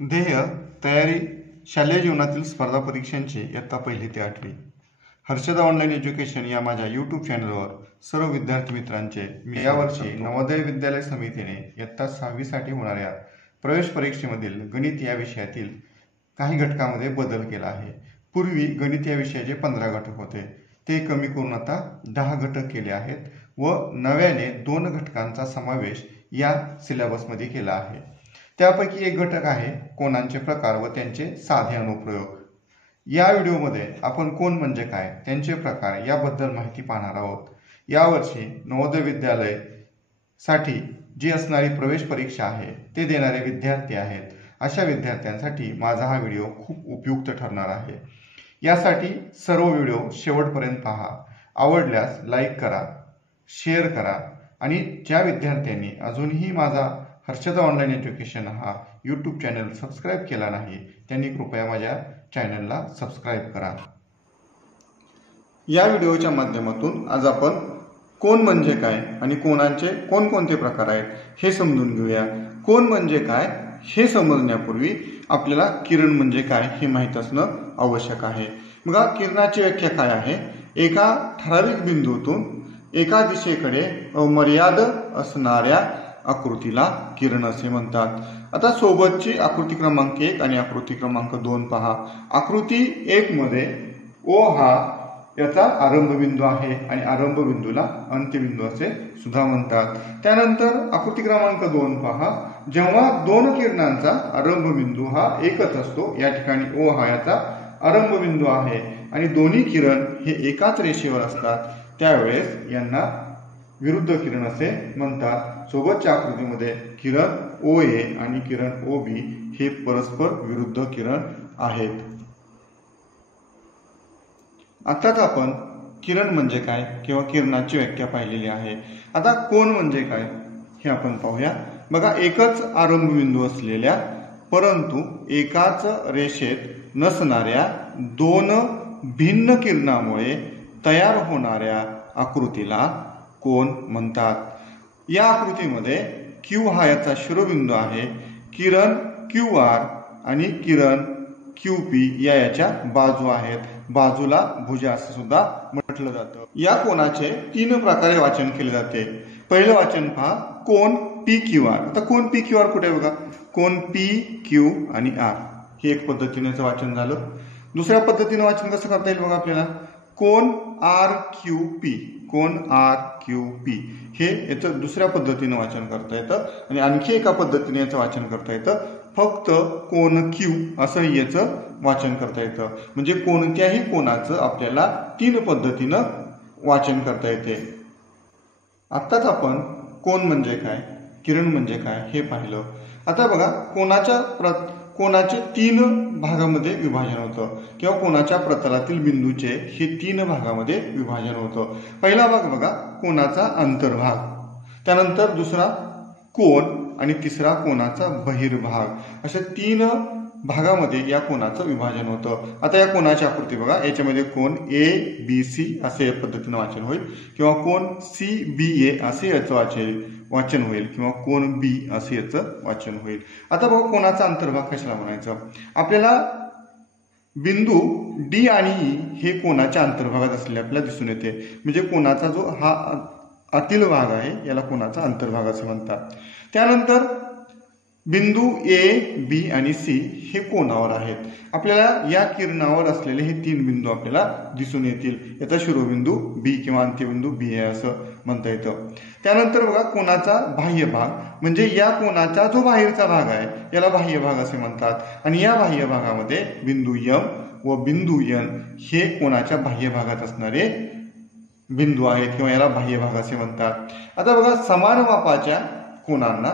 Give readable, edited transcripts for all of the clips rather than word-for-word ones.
ध्येय तयारी शालेय जीवनातील स्पर्धा परीक्षांची इयत्ता 1ली ते 8वी हर्षदा ऑनलाईन एज्युकेशन या माझ्या यूट्यूब चॅनलवर सर्व विद्यार्थी मित्रांचे मी यावर्षी नवोदय विद्यालय समितीने इयत्ता 6वीसाठी होणाऱ्या प्रवेश परीक्षेमधील गणित या विषयातील काही घटकामध्ये बदल केला आहे। पूर्वी गणित या विषयाचे 15 घटक होते, ते कमी करून आता 10 घटक केले आहेत व नव्याने 2 घटकांचा समावेश या सिलेबसमध्ये केला आहे। त्यापैकी एक घटक आहे कोनांचे प्रकार व त्यांचे साधे अनुप्रयोग। या व्हिडिओमध्ये आपण कोन म्हणजे काय, त्यांचे प्रकार याबद्दल माहिती पाहणार आहोत। यावर्षी नवोदय विद्यालय साठी जी असणारी प्रवेश परीक्षा आहे ते देणारे विद्यार्थी आहेत, अशा विद्यार्थ्यांसाठी माझा हा व्हिडिओ खूप उपयुक्त ठरणार आहे। यासाठी सर्व व्हिडिओ शेवटपर्यंत पहा, आवडल्यास लाईक करा, शेअर करा आणि ज्या विद्यार्थ्यांनी अजूनही माझा हर्षदा ऑनलाईन एज्युकेशन हा यूट्यूब चॅनल सबस्क्राईब केला नाही त्यांनी कृपया माझ्या चॅनलला सबस्क्राईब करा। या व्हिडिओच्या माध्यमातून आज आपण कोन म्हणजे काय आणि कोनांचे कोणकोणते प्रकार आहेत हे समजून घेऊया। कोन म्हणजे काय हे समजण्यापूर्वी आपल्याला किरण म्हणजे काय हे माहित असणं आवश्यक आहे। बघा, किरणाची व्याख्या काय आहे? एका ठराविक बिंदूतून एका दिशेकडे अमर्याद असणाऱ्या आकृतीला किरण असे म्हणतात। आता सोबतची आकृती क्रमांक 1 आणि आकृती क्रमांक 2 पहा। आकृती 1 मध्ये ओ हा याचा आरंभ बिंदू आहे आणि आरंभ बिंदूला अंत्यबिंदू असे सुद्धा म्हणतात। त्यानंतर आकृती क्रमांक 2 पहा, जेव्हा दोन किरणांचा आरंभ बिंदू हा एकच असतो, या ठिकाणी ओ हा याचा आरंभ बिंदू आहे आणि दोन्ही किरण हे एकाच रेषेवर असतात, त्यावेळेस यांना विरुद्ध किरण असे म्हणतात। सोबतच्या आकृतीमध्ये किरण ओ ए आणि किरण ओ बी हे परस्पर विरुद्ध किरण आहेत। आताच आपण किरण म्हणजे काय किंवा किरणाची व्याख्या पाहिलेली आहे। आता कोन म्हणजे काय हे आपण पाहूया। बघा, एकच आरंभ बिंदू असलेल्या परंतु एकाच रेषेत नसणाऱ्या दोन भिन्न किरणामुळे तयार होणाऱ्या आकृतीला कोन म्हणतात। या आकृतीमध्ये क्यू हा याचा शिरोबिंदू आहे, किरण क्यू आर आणि किरण क्यू पी याच्या बाजू आहेत, बाजूला भुजा असं सुद्धा म्हटलं जातं। या कोनाचे 3 प्रकारे वाचन केले जाते। पहिलं वाचन पहा, कोन पी क्यू आर। आता कोन पी क्यू आर कुठे आहे? बघा, कोन पी क्यू आणि आर हे एक पद्धतीनेच वाचन झालं। दुसऱ्या पद्धतीने वाचन कसं करता येईल बघा आपल्याला, कोन आर क्यू पी, कोन आर क्यू पी हे याचं दुसऱ्या पद्धतीने वाचन करता येतं आणि आणखी एका पद्धतीने याचं वाचन करता येतं, फक्त कोन क्यू असं याचं वाचन करता येतं। म्हणजे कोणत्याही कोनाचं आपल्याला 3 पद्धतीनं वाचन करता येते। आत्ताच आपण कोन म्हणजे काय, किरण म्हणजे काय हे पाहिलं। आता बघा, कोनाचे 3 भागामध्ये विभाजन होतं किंवा कोनाच्या प्रतलातील बिंदूचे हे 3 भागामध्ये विभाजन होतं। पहिला भाग बघा, कोनाचा अंतर्भाग, त्यानंतर दुसरा कोन आणि तिसरा कोनाचा बहिर्भाग, अशा 3 भागामध्ये या कोनाचं विभाजन होतं। आता या कोनाची आकृती बघा, याच्यामध्ये कोन ए बी सी असे या पद्धतीने वाचन होईल किंवा कोन सी बी ए असे याचं वाचन होईल किंवा कोन बी असे याचं वाचन होईल। आता बघा, कोनाचा अंतर्भाग कशाला म्हणायचं? आपल्याला बिंदू डी आणि ई हे कोनाच्या अंतर्भागात असलेले आपल्याला दिसून येते, म्हणजे कोनाचा जो हा आतील भाग आहे याला कोनाचा अंतर्भाग असे म्हणतात। त्यानंतर बिंदू ए बी आणि सी हे कोनावर आहेत। आपल्याला या किरणावर असलेले हे 3 बिंदू आपल्याला दिसून येतील, याचा शिरोबिंदू बी किंवा अंत्यबिंदू बी आहे असं म्हणता येतं। त्यानंतर बघा, कोनाचा बाह्य भाग, म्हणजे या कोनाचा जो बाहेरचा भाग आहे याला बाह्य भाग असे म्हणतात आणि या बाह्य भागामध्ये बिंदू एम व बिंदू एन हे कोनाच्या बाह्य भागात असणारे बिंदू आहेत किंवा याला बाह्य भाग असे म्हणतात। आता बघा, समान मापाच्या कोनांना,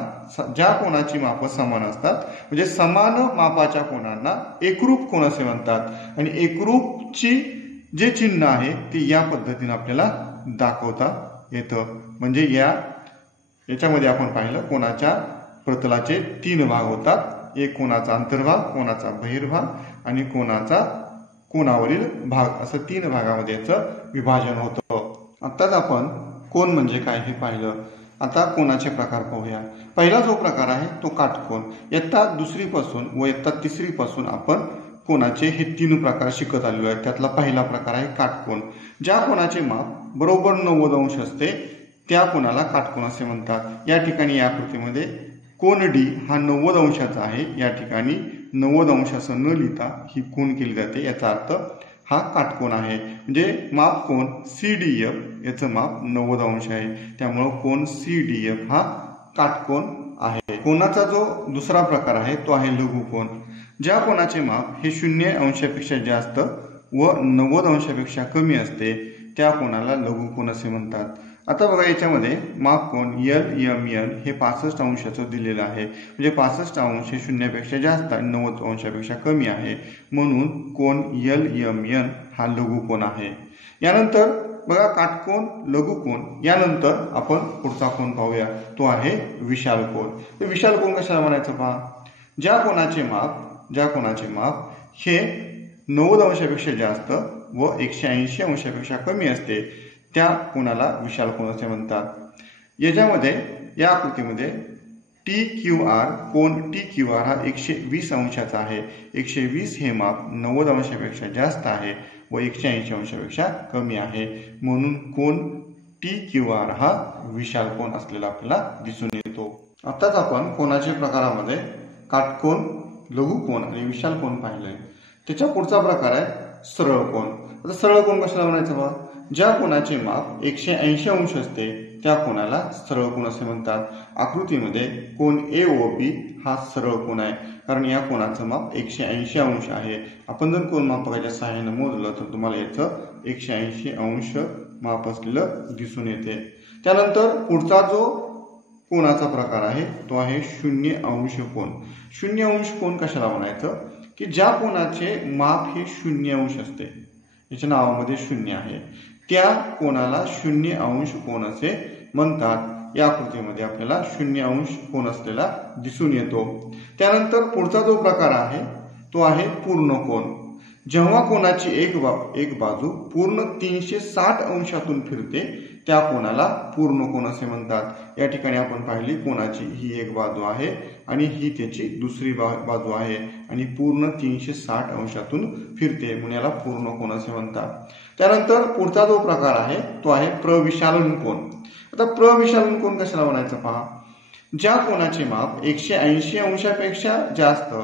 ज्या कोनाची माप समान असतात म्हणजे समान मापाच्या कोनांना एकरूप कोन असे म्हणतात आणि एकरूपची जे चिन्ह आहे ते या पद्धतीने आपल्याला दाखवता येतं। म्हणजे याच्यामध्ये आपण पाहिलं, कोनाच्या प्रतलाचे 3 भाग होतात, एक कोनाचा अंतर्भाग, कोनाचा बहिर्भाग आणि कोनावरील भाग, असं 3 भागामध्ये याचं विभाजन होतं। आत्ताच आपण कोन म्हणजे काय हे पाहिलं। आता कोनाचे प्रकार पाहूया। पहिला जो प्रकार आहे तो काटकोन। इयत्ता दुसरीपासून व इयत्ता तिसरीपासून आपण कोनाचे हे 3 प्रकार शिकत आलेलो आहे। त्यातला पहिला प्रकार आहे काटकोन। ज्या कोनाचे माप बरोबर 90 अंश असते त्या कोनाला काटकोन असे म्हणतात। या ठिकाणी या आकृतीमध्ये कोन डी हा 90 अंशाचा आहे। या ठिकाणी 90 अंश असं न लिहिता ही खूण केली जाते, याचा अर्थ हा काटकोन आहे। म्हणजे माप कोन CDF याचं माप 90 अंश आहे, त्यामुळे कोन CDF हा काटकोन आहे। कोनाचा जो दुसरा प्रकार आहे तो आहे लघुकोन। ज्या कोनाचे माप हे 0 अंशापेक्षा जास्त व 90 अंशापेक्षा कमी असते त्या कोनाला लघुकोन असे म्हणतात। आता बघा, याच्यामध्ये माप कोन LMN हे 65 अंशाचं दिलेलं आहे। म्हणजे 65 अंश हे 0पेक्षा जास्त आणि 90 अंशापेक्षा कमी आहे, म्हणून कोन LMN हा लघुकोन आहे। यानंतर बघा काटकोन, लघुकोन, यानंतर आपण पुढचा कोन पाहूया, तो आहे विशाल कोन। तर विशाल कोन कशाला म्हणायचं पहा, ज्या कोनाचे माप हे 90 अंशापेक्षा जास्त व 180 अंशापेक्षा कमी असते त्या कोनाला विशाल कोन असे म्हणतात। याच्यामध्ये या आकृतीमध्ये कोन TQR हा 120 अंशाचा आहे। 120 हे माप 90 अंशापेक्षा जास्त आहे व 180 अंशापेक्षा कमी आहे, म्हणून कोन TQR हा विशाल कोन असलेला आपल्याला दिसून येतो। आताच आपण कोनाच्या प्रकारामध्ये काटकोन, लघुकोन आणि विशाल कोन पाहिले। त्याच्या पुढचा प्रकार आहे सरळ कोन। आता सरळ कोन कशाला म्हणायचं बघा, ज्या कोनाचे माप 180 अंश असते त्या कोनाला सरळ कोन असे म्हणतात। आकृतीमध्ये कोन AOB हा सरळ कोन आहे, कारण या कोनाचं माप 180 अंश आहे। आपण जर कोन मापकाच्या सहाय्याने मोजलं तर तुम्हाला याचं 180 अंश माप असलेलं दिसून येते। त्यानंतर पुढचा जो कोनाचा प्रकार आहे तो आहे 0 अंश कोन। 0 अंश कोन कशाला म्हणायचं, की ज्या कोनाचे माप हे 0 अंश असते, याच्या नावामध्ये 0 आहे, त्या कोनाला 0 अंश कोन असे म्हणतात। या आकृतीमध्ये आपल्याला 0 अंश कोन असलेला दिसून येतो। त्यानंतर पुढचा जो प्रकार आहे तो आहे पूर्ण कोन। जेव्हा कोनाची एक बाजू पूर्ण 360 अंशातून फिरते त्या कोनाला पूर्ण कोन असे म्हणतात। या ठिकाणी आपण पाहिली, कोनाची ही एक बाजू आहे आणि ही त्याची दुसरी बाजू आहे आणि पूर्ण 360 अंशातून फिरते, म्हणून याला पूर्ण कोन असे म्हणतात। त्यानंतर पुढचा जो प्रकार आहे तो आहे प्रविशालन कोन। आता प्रविशालन कोन कशाला म्हणायचं पहा, ज्या कोनाचे माप 180 अंशापेक्षा जास्त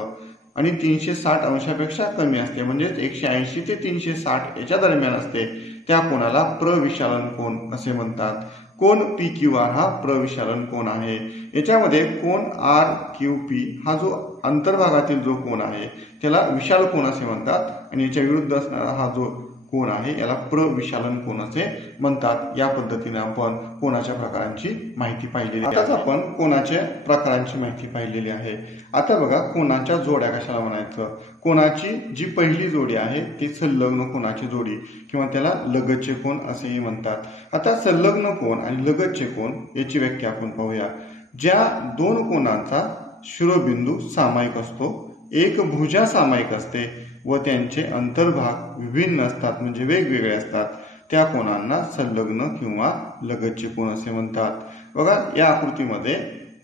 आणि 360 अंशापेक्षा कमी असते, म्हणजे 180 ते 360 याच्या दरम्यान असते त्या कोनाला प्रविशालन कोन असे म्हणतात। कोन PQR हा प्रविशालन कोन आहे। याच्यामध्ये कोन RQP हा जो अंतर्भागातील जो कोन आहे त्याला विशाल कोन असे म्हणतात आणि याच्या विरुद्ध असणारा हा जो कोन आहे याला प्रविशालन कोन असे म्हणतात। या पद्धतीने आपण कोनाच्या प्रकारांची माहिती पाहिलेली आहे। आताच आपण कोनाच्या प्रकारांची माहिती पाहिलेली आहे। आता बघा, कोनाच्या जोड्या कशाला म्हणायचं। कोनाची जी पहिली जोडी आहे ती संलग्न कोनाची जोडी किंवा त्याला लगतचे कोन असेही म्हणतात। आता संलग्न कोन आणि लगतचे कोन याची व्याख्या आपण पाहूया। ज्या दोन कोनांचा शिरोबिंदू सामायिक असतो, एक भुजा सामायिक असते व त्यांचे अंतर्भाग विभिन्न असतात, म्हणजे वेगवेगळे असतात, त्या कोनांना संलग्न किंवा लगतचे कोन असे म्हणतात। बघा, या आकृतीमध्ये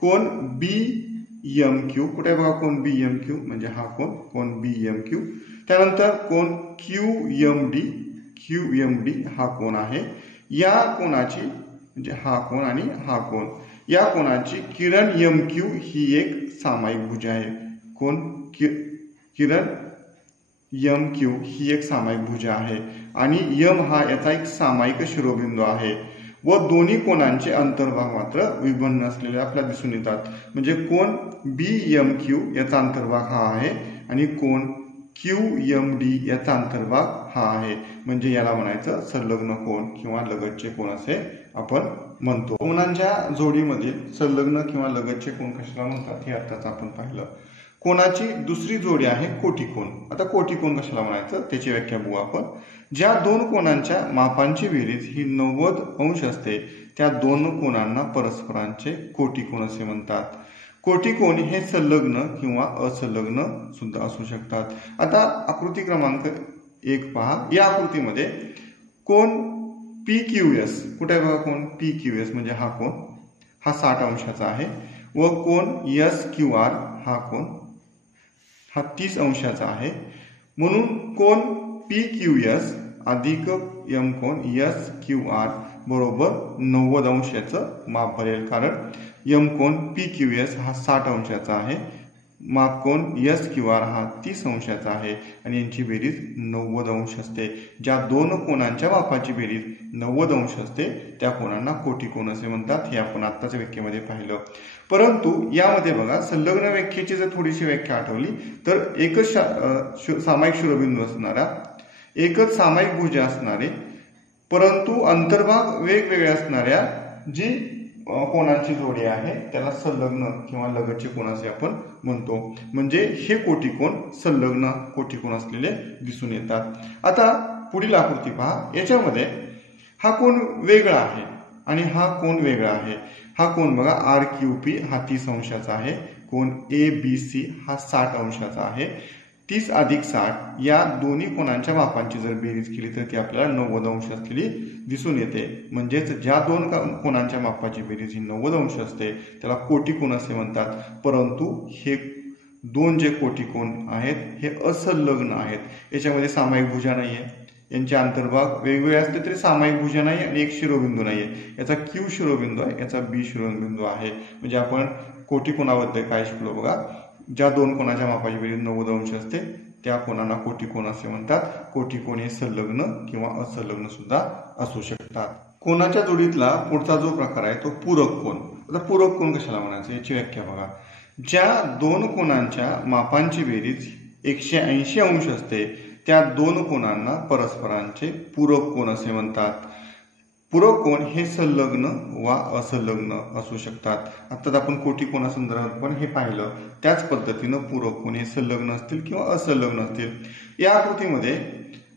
कोन BMQ कुठे बघा, कोन BMQ म्हणजे हा कोन BMQ। त्यानंतर कोन QMD हा कोन आहे। या कोनाची म्हणजे हा कोन आणि हा कोन, या कोनाची किरण MQ ही एक सामायिक भुजा आहे। कोन किरण MQ ही एक सामायिक भुजा आहे आणि M हा याचा एक सामायिक शिरोबिंदू आहे व दोन्ही कोनांचे अंतर्भाग मात्र विभिन्न असलेले आपल्याला दिसून येतात। म्हणजे कोन BMQ याचा अंतर्भाग हा आहे आणि कोन QMD याचा अंतर्भाग हा आहे, म्हणजे याला म्हणायचं संलग्न कोन किंवा लगतचे कोन असे आपण म्हणतो। कोनांच्या जोडीमधील संलग्न किंवा लगतचे कोन कशाला म्हणतात हे आताच आपण पाहिलं। कोनाची दुसरी जोडी आहे कोटिकोन। आता कोटिकोन कशाला म्हणायचं त्याची व्याख्या बघू आपण। ज्या दोन कोनांच्या मापांची बेरीज ही 90 अंश असते त्या दोन कोनांना परस्परांचे कोटिकोन असे म्हणतात। कोटिकोन हे संलग्न किंवा असंलग्न सुद्धा असू शकतात। आता आकृती क्रमांक 1 पहा। या आकृतीमध्ये कोन PQS कुठे बघा, कोन PQS म्हणजे हा कोन, हा 60 अंशाचा आहे व कोन SQR हा कोन हा 30 अंशाचा आहे, म्हणून कोन PQS अधिक M कोन SQR बरोबर 90 अंशाचं माप बनेल, कारण M कोन PQS हा 60 अंशाचा आहे, माप कोन SQR हा 30 अंशाचा आहे आणि यांची बेरीज 90 अंश असते। ज्या दोन कोनांच्या मापाची बेरीज 90 अंश असते त्या कोनांना कोटिकोन असे म्हणतात, हे आपण आत्ताच्या व्याख्येमध्ये पाहिलं। परंतु यामध्ये बघा, संलग्न व्याख्येची जर थोडीशी व्याख्या आठवली तर एकच सामायिक शिरोबिंदू असणारा, एकच सामायिक भुजा असणारे परंतु अंतर्भाग वेगवेगळे असणाऱ्या जी कोनांची जोडी आहे त्याला संलग्न किंवा लगतचे कोन असे आपण म्हणतो, म्हणजे हे कोटिकोन संलग्न कोटिकोन असलेले दिसून येतात। आता पुढील आकृती पहा, याच्यामध्ये हा कोन वेगळा आहे आणि हा कोन वेगळा आहे। हा कोन बघा RQP हा 30 अंशाचा आहे, कोन ABC हा 60 अंशाचा आहे। 30 अधिक 60 या दोन्ही कोनांच्या मापांची जर बेरीज केली तर ती आपल्याला 90 अंश असलेली दिसून येते, म्हणजेच ज्या दोन कोनांच्या मापाची बेरीज ही 90 अंश असते त्याला कोटिकोन असे म्हणतात। परंतु हे दोन जे कोटिकोन आहेत हे असंलग्न आहेत, याच्यामध्ये सामायिक भुजा नाहीये, यांचे अंतर्भाग वेगवेगळे असले तरी सामायिक भुजा नाही आणि एक शिरोबिंदू नाहीये, याचा Q शिरोबिंदू आहे, याचा B शिरोबिंदू आहे। म्हणजे आपण कोटिकोनाबद्दल काय शिकलो बघा, ज्या दोन कोनाच्या मापाची बेरीज 90 अंश असते त्या कोनांना कोटिकोन असे म्हणतात। कोटिकोन हे संलग्न किंवा असंलग्न सुद्धा असू शकतात। कोनाच्या जोडीतला पुढचा जो प्रकार आहे तो पूरक कोन। आता पूरक कोन कशाला म्हणायचं याची व्याख्या बघा, ज्या दोन कोनांच्या मापांची बेरीज 180 अंश असते त्या दोन कोनांना परस्परांचे पूरक कोन असे म्हणतात। पूरक कोन हे संलग्न वा असंलग्न असू शकतात। आता आपण कोटिकोना संदर्भात पण हे पाहिलं, त्याच पद्धतीनं पूरक कोन हे संलग्न असतील किंवा असंलग्न असतील। या आकृतीमध्ये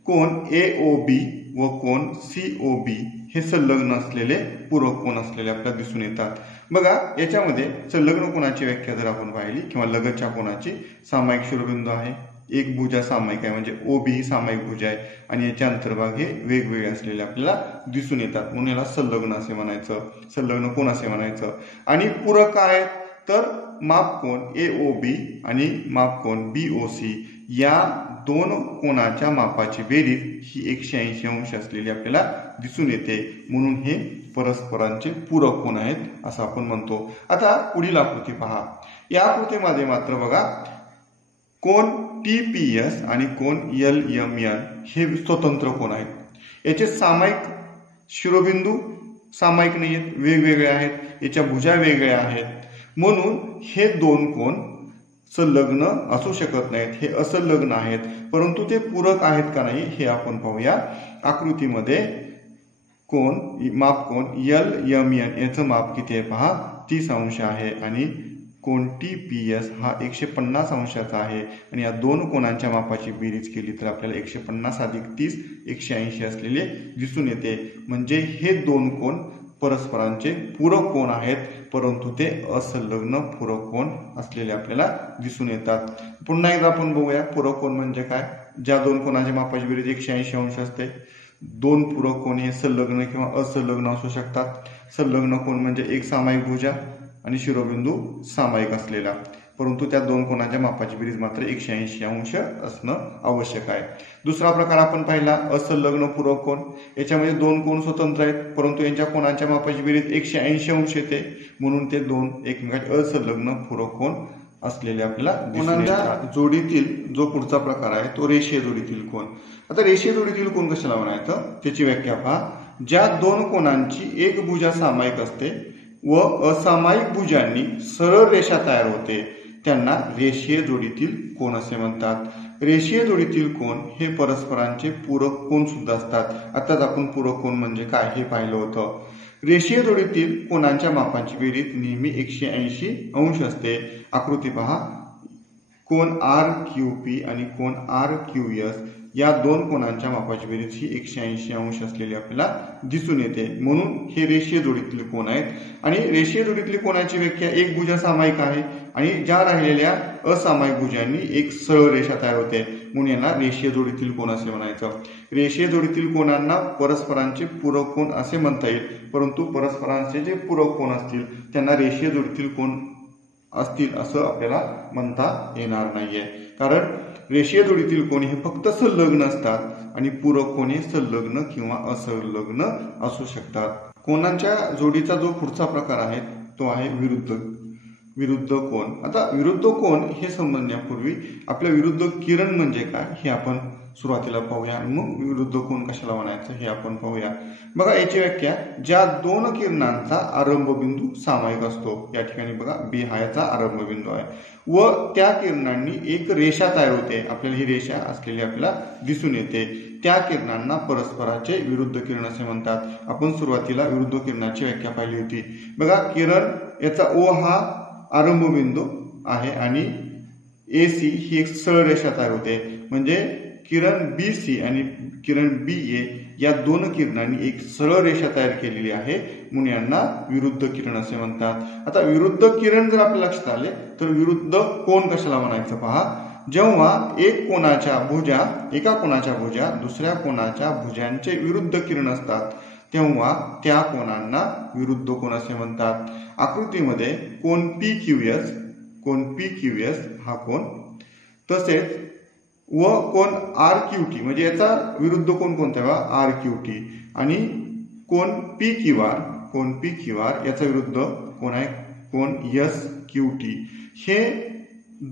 कोन AOB व कोन COB हे संलग्न असलेले पूरक कोन असलेले आपल्याला दिसून येतात। बघा, याच्यामध्ये संलग्न कोनाची व्याख्या जर आपण पाहिली किंवा लगतच्या कोनाची, सामायिक शिरोबिंदू आहे, एक भुजा सामायिक आहे म्हणजे OB ही सामायिक भुजा आहे आणि याचे अंतर्भाग हे वेगवेगळे असलेले आपल्याला दिसून येतात, म्हणून याला संलग्न असे म्हणायचं, संलग्न कोन असे म्हणायचं। आणि पूरक आहे तर माप कोन AOB आणि माप कोन BOC या दोन कोनाच्या मापाची बेरीज ही 180 अंश असलेली आपल्याला दिसून येते, म्हणून हे परस्परांचे पूरक कोन आहेत असं आपण म्हणतो। आता पुढील आकृती पहा, या आकृतीमध्ये मात्र बघा कोन TPS आणि कोन LMN हे स्वतंत्र कोन आहेत, याचे सामायिक शिरोबिंदू सामायिक नाही आहेत, वेगवेगळे आहेत, याच्या भुजा वेगळ्या आहेत, म्हणून हे दोन कोन संलग्न असू शकत नाहीत, हे असंलग्न आहेत। परंतु ते पूरक आहेत का नाही हे आपण पाहूया। आकृतीमध्ये कोन माप कोन LMN याचं माप किती आहे पहा, 30 अंश आहे आणि कोन TPS हा 150 अंशाचा आहे आणि या दोन कोनांच्या मापाची बेरीज केली तर आपल्याला 150 अधिक 30 180 असलेले दिसून येते, म्हणजे हे दोन कोन परस्परांचे पूरक कोन आहेत, परंतु ते असंलग्न पूरक कोन असलेले आपल्याला दिसून येतात। पुन्हा एकदा आपण बघूया पूरक कोन म्हणजे काय। ज्या दोन कोनाच्या मापाची बेरीज 180 अंश असते, दोन पूरक कोन हे संलग्न किंवा असंलग्न असू शकतात। संलग्न कोन म्हणजे एक सामायिक भुजा आणि शिरोबिंदू सामायिक असलेला, परंतु त्या दोन कोनाच्या मापाची बेरीज मात्र 180 अंश असणं आवश्यक आहे। दुसरा प्रकार आपण पाहिला असंलग्न पूरक कोन। याच्यामध्ये दोन कोन स्वतंत्र आहेत परंतु यांच्या कोनाच्या मापाची बेरीज 180 अंश येते, म्हणून ते दोन एकमेकांचे असंलग्न पूरक कोन असलेले आपल्याला दिसून येतात। जोडीतील जो पुढचा प्रकार आहे तो रेषीय जोडीतील कोन। आता रेषीय जोडीतील कोन कशाला म्हणायचं त्याची व्याख्या पहा, ज्या दोन कोनांची एक भुजा सामायिक असते व असामायिक भुजांनी सरळ रेषा तयार होते त्यांना रेषीय जोडीतील कोन असे म्हणतात। रेषीय जोडीतील कोन हे परस्परांचे पूरक कोन सुद्धा असतात। आताच आपण पूरक कोन म्हणजे काय हे पाहिलं होतं। रेषीय जोडीतील कोनांच्या मापांची बेरीज नेहमी 180 अंश असते। आकृती पहा, कोन RQP आणि कोन RQS या दोन कोनांच्या मापाची बेरीज ही 180 अंश असलेली आपल्याला दिसून येते, म्हणून हे रेषीय जोडीतील कोन आहेत। आणि रेषीय जोडीतील कोनाची व्याख्या एक भुजा सामायिक आहे आणि ज्या राहिलेल्या असामायिक भुजांनी एक सरळ रेषा तयार होते, म्हणून यांना रेषीय जोडीतील कोन असे म्हणायचं. रेषीय जोडीतील कोनांना परस्परांचे पूरक कोन असे म्हणता येईल, परंतु परस्परांचे जे पूरक कोन असतील त्यांना रेषीय जोडीतील कोन असतील असं आपल्याला म्हणता येणार नाहीये. कारण रेषीय जोडीतील कोन हे फक्त संलग्न असतात आणि पूरक कोन हे संलग्न किंवा असंलग्न असू शकतात. कोनांच्या जोडीचा जो पुढचा प्रकार आहे तो आहे विरुद्ध कोन. आता विरुद्ध कोन हे समजण्यापूर्वी आपल्या विरुद्ध किरण म्हणजे काय हे आपण सुरुवातीला पाहूया, मग विरुद्ध कोन कशाला म्हणायचं हे आपण पाहूया. बघा याची व्याख्या, ज्या दोन किरणांचा आरंभ बिंदू सामायिक असतो. या ठिकाणी बघा बी हा याचा आरंभ बिंदू आहे व त्या किरणांनी एक रेषा तयार होते. आपल्याला ही रेषा असलेली आपल्याला दिसून येते. त्या किरणांना परस्पराचे विरुद्ध किरण असे म्हणतात. आपण सुरुवातीला विरुद्ध किरणाची व्याख्या पाहिली होती. बघा किरण याचा ओ हा आरंभ बिंदू आहे आणि AC ही एक सरळ रेषा तयार होते. म्हणजे किरण BC आणि किरण BA या दोन किरणांनी एक सरळ रेषा तयार केलेली आहे, म्हणून यांना विरुद्ध किरण असे म्हणतात. आता विरुद्ध किरण जर आपल्या लक्षात आले तर विरुद्ध कोन कशाला म्हणायचं पहा. जेव्हा एका कोनाच्या भुजा दुसऱ्या कोनाच्या भुजांचे विरुद्ध किरण असतात तेव्हा त्या कोनांना विरुद्ध कोन असे म्हणतात. आकृतीमध्ये कोन PQS हा कोन, तसेच व कोन RQT म्हणजे याचा विरुद्ध कोन कोणता आहे RQT, आणि कोन PQR याचा विरुद्ध कोन आहे कोन SQT. हे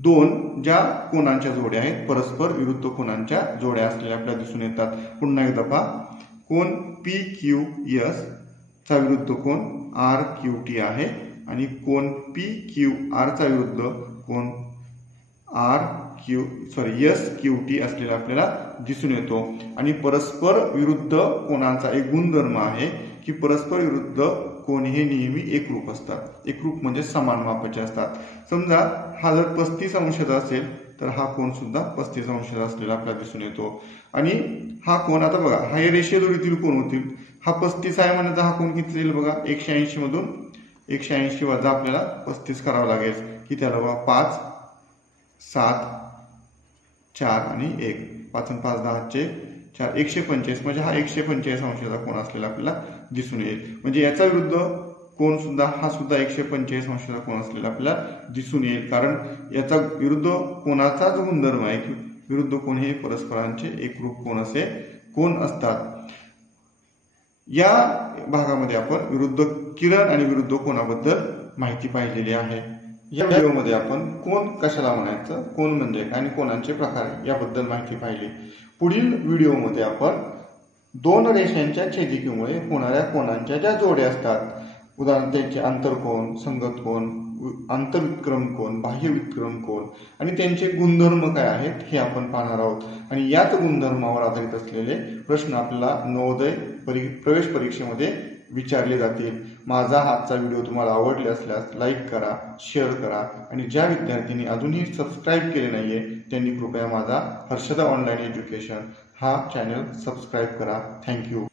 दोन ज्या कोनांच्या जोड्या आहेत परस्पर विरुद्ध कोनांच्या जोड्या असलेल्या आपल्याला दिसून येतात. पुन्हा एकदा पहा, कोन PQS चा विरुद्ध कोन RQT आहे आणि कोन PQR चा विरुद्ध कोन SQT असलेला आपल्याला दिसून येतो. आणि परस्पर विरुद्ध कोनांचा एक गुणधर्म आहे की परस्पर विरुद्ध कोन हे नेहमी एकरूप असतात. एकरूप म्हणजे समान मापाचे असतात. समजा हा जर 35 अंशाचा असेल तर हा कोन सुद्धा 35 अंशाचा असलेला आपल्याला दिसून येतो. आणि हा कोन आता बघा हा रेषीय जोडीतील कोन होतील. हा 35 आहे म्हणजे हा कोन किती येईल बघा, 180 मधून 180 वजा आपल्याला 35 करावं लागेल की त्याला बघा 5, 7, 4 आणि 1, 5 आणि 5 10 चे 4, 145 म्हणजे हा 145 अंशाचा कोन असलेला आपल्याला दिसून येईल. म्हणजे याचा विरुद्ध कोन सुद्धा हा सुद्धा 145 अंशाचा कोन असलेला आपल्याला दिसून येईल. कारण याचा विरुद्ध कोनाचा जो गुणधर्म आहे की विरुद्ध कोन हे परस्परांचे एकरूप कोन असे कोन असतात. या भागामध्ये आपण विरुद्ध किरण आणि विरुद्ध कोनाबद्दल माहिती पाहिलेली आहे. या व्हिडिओमध्ये आपण कोन कशाला म्हणायचं, कोन म्हणजे काय आणि कोनांचे प्रकार याबद्दल माहिती पाहिली. पुढील व्हिडिओमध्ये आपण दोन रेषांच्या छेदिकेमुळे होणाऱ्या कोनांच्या ज्या जोड्या असतात, उदाहरण त्यांचे आंतरकोन, संगत कोन, आंतरविक्रम कोन, बाह्य विक्रम कोन आणि त्यांचे गुणधर्म काय आहेत हे आपण पाहणार आहोत. आणि याच गुणधर्मावर आधारित असलेले प्रश्न आपल्याला नवोदय प्रवेश परीक्षेमध्ये विचारले जातील. माझा आजचा व्हिडिओ तुम्हाला आवडले असल्यास लाईक करा, शेअर करा आणि ज्या विद्यार्थ्यांनी अजूनही सबस्क्राईब केले नाहीये त्यांनी कृपया माझा हर्षदा ऑनलाईन एज्युकेशन हा चॅनल सबस्क्राईब करा. थँक्यू.